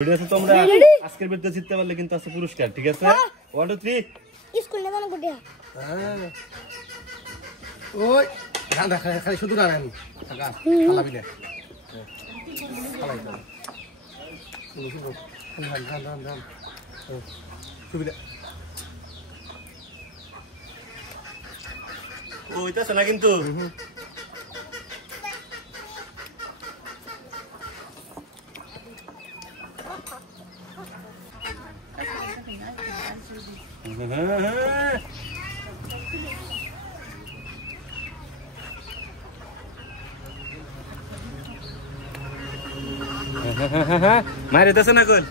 Video আছে তোমরা আজকের ভিডিও জিততে পারলে কিন্তু আছে পুরস্কার, ঠিক আছে? 1 2 3 স্কুল না মানে গুডিয়া ওই গান খালি শুধু গান টাকা খালাবি না খালাই তো শুধু গান সুবিধা ওইতাছ না কিন্তু মারে দেছ না কোন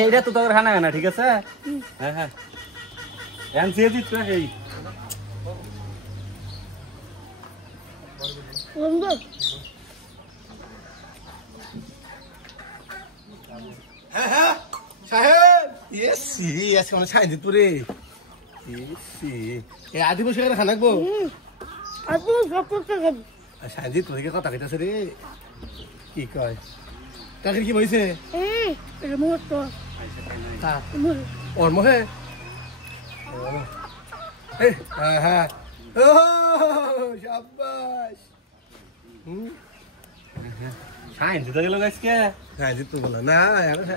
এইটা তো তোর খানা না, ঠিক আছে? হ্যাঁ হ্যাঁ এনসিএ দিত না এই বন্ধু হ্যাঁ সাহেব ইয়েসি আজকে মানে ছাই দিত রে ইয়েসি এ আদিবাসী করে খানা রাখবো আপু সব করতে যাবি ছাই দিত তোকে কথা কইতাছে রে কি কয় তাকে কি বইছে এটা মুহূর্ত তা ওর মহে এই হ্যাঁ ও শাবাশ সাইন দিতে গেল আজকে হ্যাঁ জিত বলা না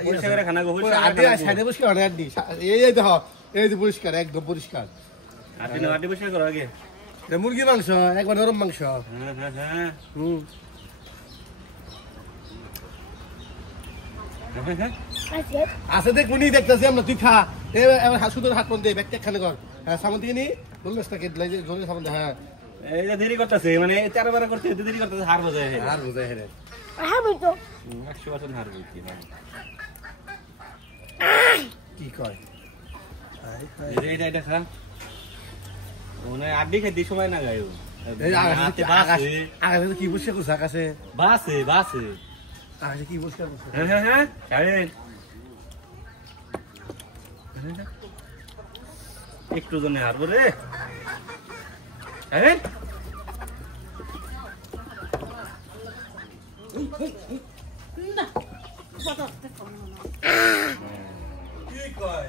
পরিষ্কার করে খানা গো আদি সাইডে বসে অনেক আদি এই দেখো এই যে পরিষ্কার একদম পরিষ্কার আটি না আটি পরিষ্কার করো আগে এটা মুরগির মাংস একবার নরম মাংস হ্যাঁ হ্যাঁ হ্যাঁ আজকে আছে দেখ উনি দেখতেছি আমরা তুই খা এবার শুধু হাত পন দে ব্যাগটা খানে কর হ্যাঁ সামন থেকে নি বললেস তাকে জোরে সামন দে হ্যাঁ এইটা দেরি করতেছে, মানে 4 বার করতে দেরি করতেছে, হার বোঝায় আর বুঝাই হে হাবি তো 100% হার বুঝি না কি কয় এটা খা মানে আড্ডি খাইতে সময় না গায়ো এই আকাশে কি বসে করছে আকাশে বাসে বাসে আকাশে কি বসে করছে হ্যাঁ হ্যাঁ হ্যাঁ শাহিন একটু জন্য হারবো রে শাহিন কি কয়